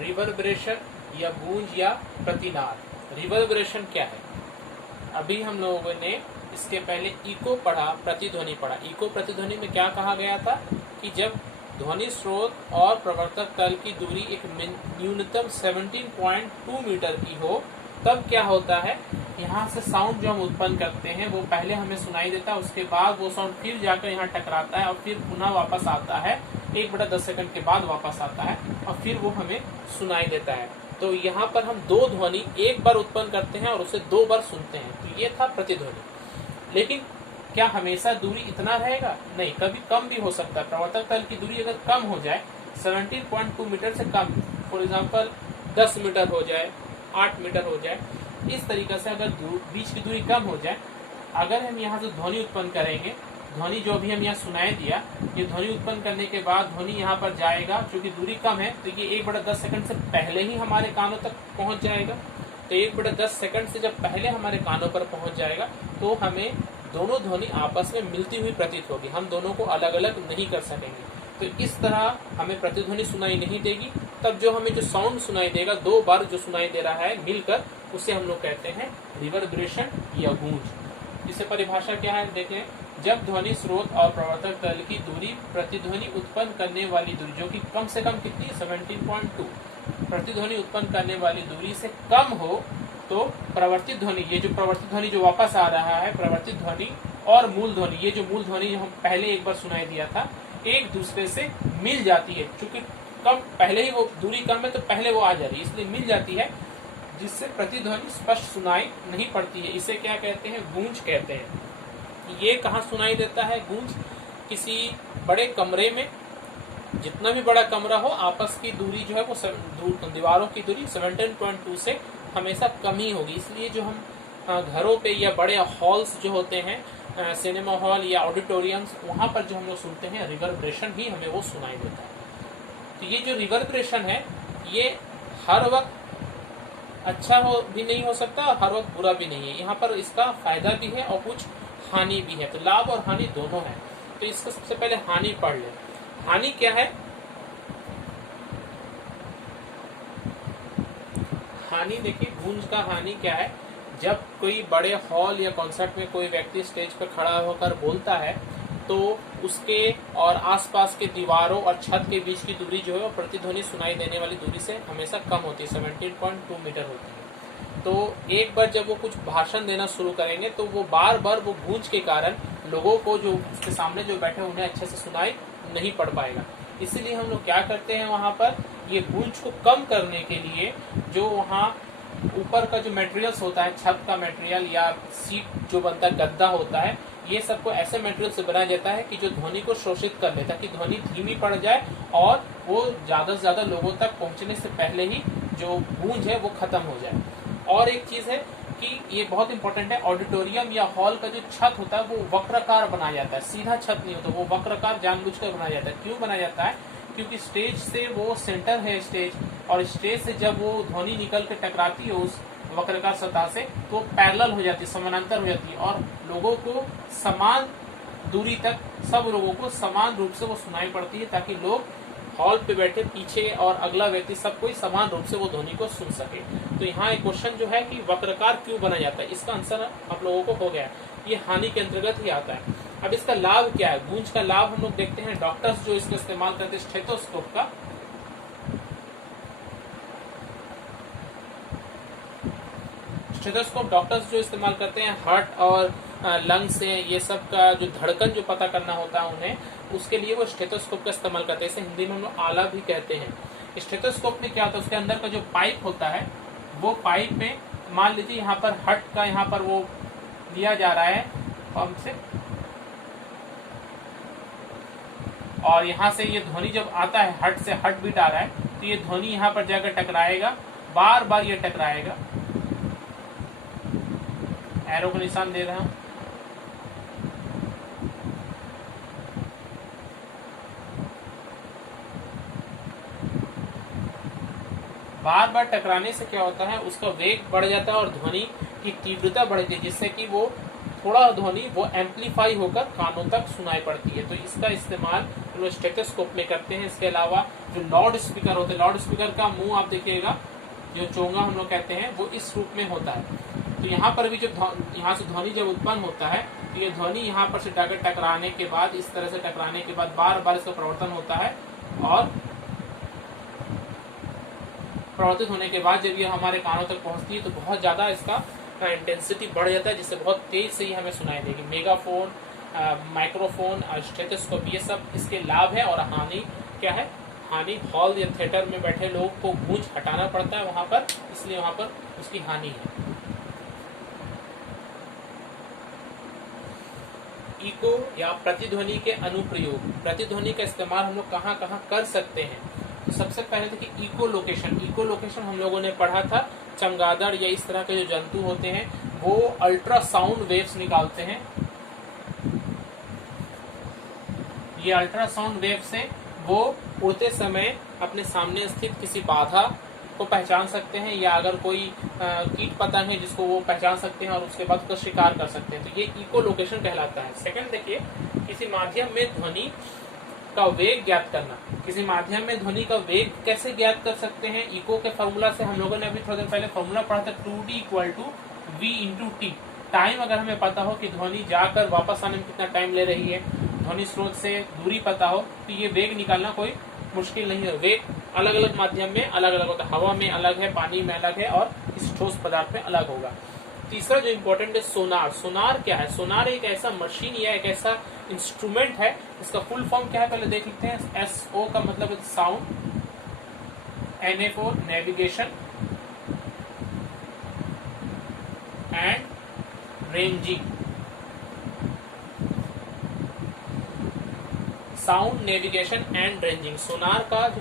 Reverberation या गूंज या प्रतिनाद। रिवर्बरेशन क्या है? अभी हम लोगों ने इसके पहले इको पढ़ा, प्रतिध्वनि पढ़ा। इको प्रतिध्वनि में क्या कहा गया था कि जब ध्वनि स्रोत और प्रवर्तक तल की दूरी एक न्यूनतम 17.2 मीटर की हो तब क्या होता है, यहाँ से साउंड जो हम उत्पन्न करते हैं वो पहले हमें सुनाई देता है, उसके बाद वो साउंड फिर जाकर यहाँ टकराता है और फिर पुनः वापस आता है, 1/10 सेकंड के बाद वापस आता है और फिर वो हमें सुनाई देता है। तो यहाँ पर हम दो ध्वनि एक बार उत्पन्न करते हैं और उसे 2 बार सुनते हैं। तो ये था प्रतिध्वनि। लेकिन क्या हमेशा दूरी इतना रहेगा? नहीं, कभी कम भी हो सकता है। प्रवर्तक तल की दूरी अगर कम हो जाए, 17.2 मीटर से कम, फॉर एग्जाम्पल 10 मीटर हो जाए, 8 मीटर हो जाए, इस तरीके से अगर बीच की दूरी कम हो जाए, अगर हम यहाँ से ध्वनि उत्पन्न करेंगे, ध्वनि जो अभी हम यहाँ सुनाई दिया, ये ध्वनि उत्पन्न करने के बाद ध्वनि यहाँ पर जाएगा, चूंकि दूरी कम है तो ये 1/10 सेकंड से पहले ही हमारे कानों तक पहुंच जाएगा। तो 1/10 सेकंड से जब पहले हमारे कानों पर पहुंच जाएगा तो हमें दोनों ध्वनि आपस में मिलती हुई प्रतीत होगी, हम दोनों को अलग अलग नहीं कर सकेंगे। तो इस तरह हमें प्रतिध्वनि सुनाई नहीं देगी। तब जो हमें जो साउंड सुनाई देगा, 2 बार जो सुनाई दे रहा है मिलकर, उसे हम लोग कहते हैं रिवर्बरेशन या गूंज। इसे परिभाषा क्या है देखें, जब ध्वनि स्रोत और प्रवर्तक तल की दूरी प्रतिध्वनि उत्पन्न करने वाली दूरी, जो कि कम से कम कितनी, 17.2, प्रतिध्वनि उत्पन्न करने वाली दूरी से कम हो तो प्रवर्तित ध्वनि, ये जो प्रवर्तित ध्वनि जो वापस आ रहा है, प्रवर्तित ध्वनि और मूल ध्वनि, ये जो मूल ध्वनि हम पहले एक बार सुनाई दिया था, एक दूसरे से मिल जाती है। चूंकि कम पहले ही वो दूरी कम है तो पहले वो आ जा रही है, इसलिए मिल जाती है, जिससे प्रतिध्वनि स्पष्ट सुनाई नहीं पड़ती है। इसे क्या कहते हैं? गूंज कहते हैं। ये कहाँ सुनाई देता है गूंज? किसी बड़े कमरे में, जितना भी बड़ा कमरा हो, आपस की दूरी जो है वो दीवारों की दूरी 17.2 से हमेशा कम ही होगी। इसलिए जो हम घरों पे या बड़े हॉल्स जो होते हैं, सिनेमा हॉल या ऑडिटोरियम्स, वहां पर जो हम लोग सुनते हैं, रिवर्बरेशन ही हमें वो सुनाई देता है। तो ये जो रिवर्बरेशन है, ये हर वक्त अच्छा हो भी नहीं हो सकता और हर वक्त बुरा भी नहीं है। यहाँ पर इसका फायदा भी है और कुछ हानि भी है। तो लाभ और हानि दोनों है। तो इसका सबसे पहले हानि पढ़ ले। हानि क्या है? हानि देखिए, गूंज का हानि क्या है? जब कोई बड़े हॉल या कॉन्सर्ट में कोई व्यक्ति स्टेज पर खड़ा होकर बोलता है तो उसके और आसपास के दीवारों और छत के बीच की दूरी जो है वो प्रतिध्वनि सुनाई देने वाली दूरी से हमेशा कम होती है, 17.2 मीटर होती है। तो एक बार जब वो कुछ भाषण देना शुरू करेंगे तो वो बार बार वो गूंज के कारण लोगों को जो उसके सामने जो बैठे उन्हें अच्छे से सुनाई नहीं पड़ पाएगा। इसीलिए हम लोग क्या करते हैं, वहां पर ये गूंज को कम करने के लिए जो वहाँ ऊपर का जो मटेरियल्स होता है, छत का मटेरियल या सीट जो बनता है, गद्दा होता है, ये सबको ऐसे मटेरियल से बनाया जाता है कि जो ध्वनि को शोषित कर ले, ताकि ध्वनि धीमी पड़ जाए और वो ज्यादा से ज्यादा लोगों तक पहुंचने से पहले ही जो गूंज है वो खत्म हो जाए। और एक चीज है कि ये बहुत इंपॉर्टेंट है, ऑडिटोरियम या हॉल का जो छत होता है वो वक्राकार बनाया जाता है, सीधा छत नहीं होता, वो वक्राकार जानबूझकर बनाया जाता है। क्यों बनाया जाता है? क्योंकि स्टेज से वो सेंटर है स्टेज, और स्टेज से जब वो ध्वनि निकल के टकराती है उस वक्राकार सतह से तो पैरेलल हो जाती है, समानांतर हो जाती है और लोगों को समान दूरी तक, सब लोगों को समान रूप से वो सुनाई पड़ती है, ताकि लोग हॉल पे बैठे पीछे और अगला व्यक्ति सब कोई समान रूप से वो ध्वनि को सुन सके। तो यहाँ एक क्वेश्चन जो है कि वक्राकार क्यों बनाया जाता है, इसका आंसर आप लोगों को हो गया। ये हानि के अंतर्गत ही आता है। अब इसका लाभ क्या है? गूंज का लाभ हम लोग देखते हैं, डॉक्टर्स जो इसका इस्तेमाल करते हैं स्टेथोस्कोप का, स्टेथोस्कोप डॉक्टर्स जो इस्तेमाल करते हैं हार्ट और लंग्स से ये सब का जो धड़कन जो पता करना होता है उन्हें, उसके लिए वो स्टेथोस्कोप का इस्तेमाल करते हैं। इसे हिंदी में हम लोग आला भी कहते हैं। स्टेथोस्कोप में क्या होता है, उसके अंदर का जो पाइप होता है, वो पाइप में मान लीजिए यहाँ पर हार्ट का यहाँ पर वो दिया जा रहा है पंप से, और यहाँ से ये ध्वनि जब आता है, हार्ट से हार्ट बीट आ रहा है, तो ये ध्वनि यहाँ पर जाकर टकराएगा, बार बार ये टकराएगा। एरो का निशान दे रहा हूं। बार बार टकराने से क्या होता है, उसका वेग बढ़ जाता है और ध्वनि की तीव्रता बढ़ती है, जिससे कि वो थोड़ा ध्वनि वो एम्पलीफाई होकर कानों तक सुनाई पड़ती है। तो इसका इस्तेमाल हम लोग स्टेथोस्कोप में करते हैं। इसके अलावा जो लाउड स्पीकर होते हैं, लाउड स्पीकर का मुंह आप देखिएगा, जो चोंगा हम लोग कहते हैं, वो इस रूप में होता है। तो यहाँ पर भी जो यहाँ से ध्वनि जब उत्पन्न होता है, तो ये ध्वनि यहाँ पर से टकराने के बाद, इस तरह से टकराने के बाद बार बार इसका प्रवर्तन होता है, और प्रवर्तित होने के बाद जब ये हमारे कानों तक पहुंचती है तो बहुत ज्यादा इसका इंटेंसिटी बढ़ जाता है, जिससे बहुत तेज से ही हमें सुनाई देगी। मेगाफोन, माइक्रोफोन, स्टेथोस्कोप, ये सब इसके लाभ है। और हानि क्या है? हानि हॉल या थिएटर में बैठे लोगों को गूंज हटाना पड़ता है वहां पर, इसलिए वहां पर उसकी हानि है। इको या प्रतिध्वनि के अनुप्रयोग, प्रतिध्वनि का इस्तेमाल हम लोग कहाँ कहाँ कर सकते हैं? तो सबसे पहले देखिए इको लोकेशन। इको लोकेशन हम लोगों ने पढ़ा था, चमगादड़ या इस तरह के जो जंतु होते हैं वो अल्ट्रासाउंड वेव्स निकालते हैं। ये अल्ट्रासाउंड वेव से वो उड़ते समय अपने सामने स्थित किसी बाधा को पहचान सकते हैं, या अगर कोई कीट पतंग है जिसको वो पहचान सकते हैं और उसके बाद उसका शिकार कर सकते हैं। तो ये इको लोकेशन कहलाता है। सेकंड देखिए, किसी माध्यम में ध्वनि का वेग ज्ञात करना। किसी माध्यम में ध्वनि का वेग कैसे ज्ञात कर सकते हैं? इको के फॉर्मूला से हम लोगों ने अभी थोड़ी देर पहले फॉर्मूला पढ़ा था, 2D equal to V into T. Time अगर हमें पता हो कि ध्वनि जाकर वापस आने में कितना टाइम ले रही है, ध्वनि स्रोत से दूरी पता हो, तो ये वेग निकालना कोई मुश्किल नहीं है। वेग अलग अलग माध्यम में अलग अलग होता है, हवा में अलग है, पानी में अलग है, और किसी ठोस पदार्थ में अलग होगा। तीसरा जो इम्पोर्टेंट है सोनार। सोनार क्या है? सोनार एक ऐसा मशीन या एक ऐसा इंस्ट्रूमेंट है, इसका फुल फॉर्म क्या है पहले देख लेते हैं। SO का मतलब है sound, NA for navigation and ranging. Sound, navigation and ranging. Sonar का जो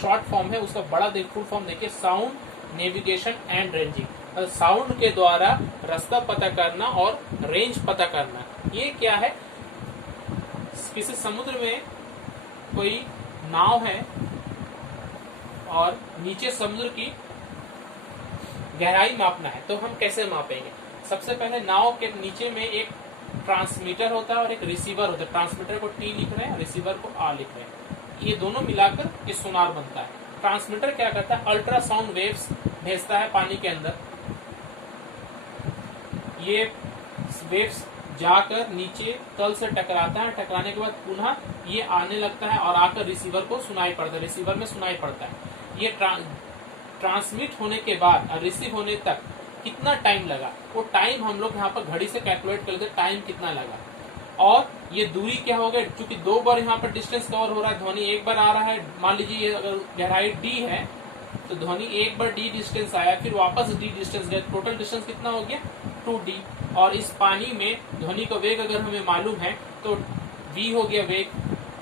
शॉर्ट फॉर्म है उसका बड़ा फुल फॉर्म देखिए, sound, navigation and ranging. Sound के द्वारा रास्ता पता करना और रेंज पता करना। ये क्या है? किसी समुद्र में कोई नाव है और नीचे समुद्र की गहराई मापना है, तो हम कैसे मापेंगे? सबसे पहले नाव के नीचे में एक ट्रांसमीटर होता है और एक रिसीवर होता है। ट्रांसमीटर को T लिख रहे हैं, रिसीवर को R लिख रहे हैं। ये दोनों मिलाकर ये सोनार बनता है। ट्रांसमीटर क्या करता है? अल्ट्रासाउंड वेव्स भेजता है पानी के अंदर। ये वेव्स जाकर नीचे तल से टकराता है, टकराने के बाद पुनः ये आने लगता है और आकर रिसीवर को सुनाई पड़ता है, रिसीवर में सुनाई पड़ता है। ये ट्रांसमिट होने के बाद और रिसीव होने तक कितना टाइम लगा, वो टाइम हम लोग यहाँ पर घड़ी से कैलकुलेट कर लेते, टाइम कितना लगा। और ये दूरी क्या हो गई, क्योंकि 2 बार यहाँ पर डिस्टेंस कवर हो रहा है, ध्वनि एक बार आ रहा है। मान लीजिए अगर गहराई D है तो ध्वनि एक बार D डिस्टेंस आया, फिर वापस D डिस्टेंस गया, टोटल डिस्टेंस कितना हो गया? 2D। और इस पानी में ध्वनि का वेग अगर हमें मालूम है तो V हो गया वेग,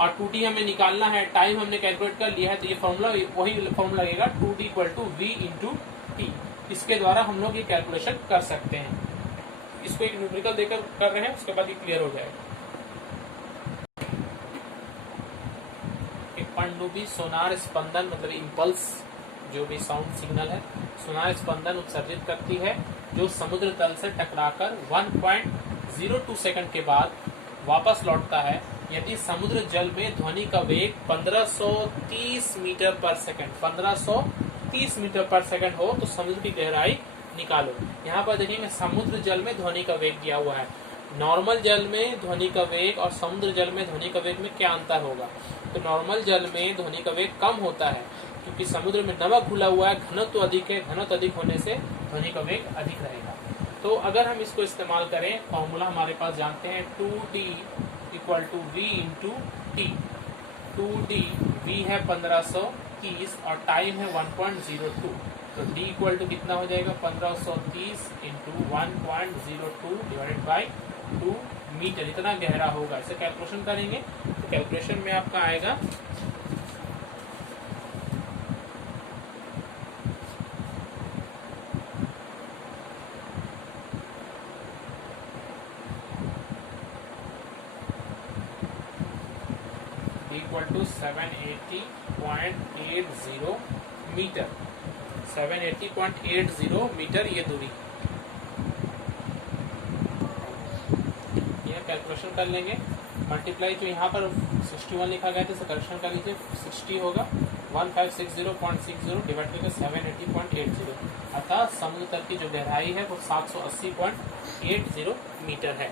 और 2D हमें निकालना है, टाइम हमने कैलकुलेट कर लिया है, तो ये फॉर्मूला वही फॉर्मूला लगेगा, 2D equal to V into T. इसके द्वारा हम लोग ये कैलकुलेशन कर सकते हैं। इसको एक न्यूमेरिकल देकर कर रहे हैं, उसके बाद ये क्लियर हो जाएगा। एक पनडुब्बी सोनार स्पंदन मतलब इम्पल्स, जो भी साउंड सिग्नल है, सोनार स्पंदन उत्सर्जित करती है, जो समुद्र तल से टकराकर 1.02 सेकंड के बाद वापस लौटता है। यदि समुद्र जल में ध्वनि का वेग 1530 मीटर पर सेकंड 1530 मीटर पर सेकंड हो तो समुद्र की गहराई निकालो। यहाँ पर देखेंगे समुद्र जल में ध्वनि का वेग दिया हुआ है। नॉर्मल जल में ध्वनि का वेग और समुद्र जल में ध्वनि का वेग में क्या अंतर होगा? तो नॉर्मल जल में ध्वनि का वेग कम होता है, क्योंकि समुद्र में नमक घुला हुआ है, घनत्व अधिक है, घनत्व अधिक होने से ध्वनि का वेग अधिक रहेगा। तो अगर हम इसको इस्तेमाल करें, फॉर्मूला हमारे पास जानते हैं, 2D equal to V into T. 2D V है 1530 और टाइम है 1.02, तो D इक्वल टू कितना हो जाएगा? 1530 इंटू 1.02 डिवाइडेड बाई 2 मीटर, इतना गहरा होगा। इसे कैलकुलेशन करेंगे तो कैलकुलेशन में आपका आएगा इक्वल टू 780.80 मीटर। 780.80 मीटर ये दूरी, यह कैलकुलेशन कर लेंगे। मल्टीप्लाई जो यहाँ पर 61 लिखा गया था इसे करेक्शन कर लीजिए, 60 होगा 1560.60 डिवाइड करके 780.80, अर्थात समुद्र तल की जो गहराई है वो 780.80 मीटर है।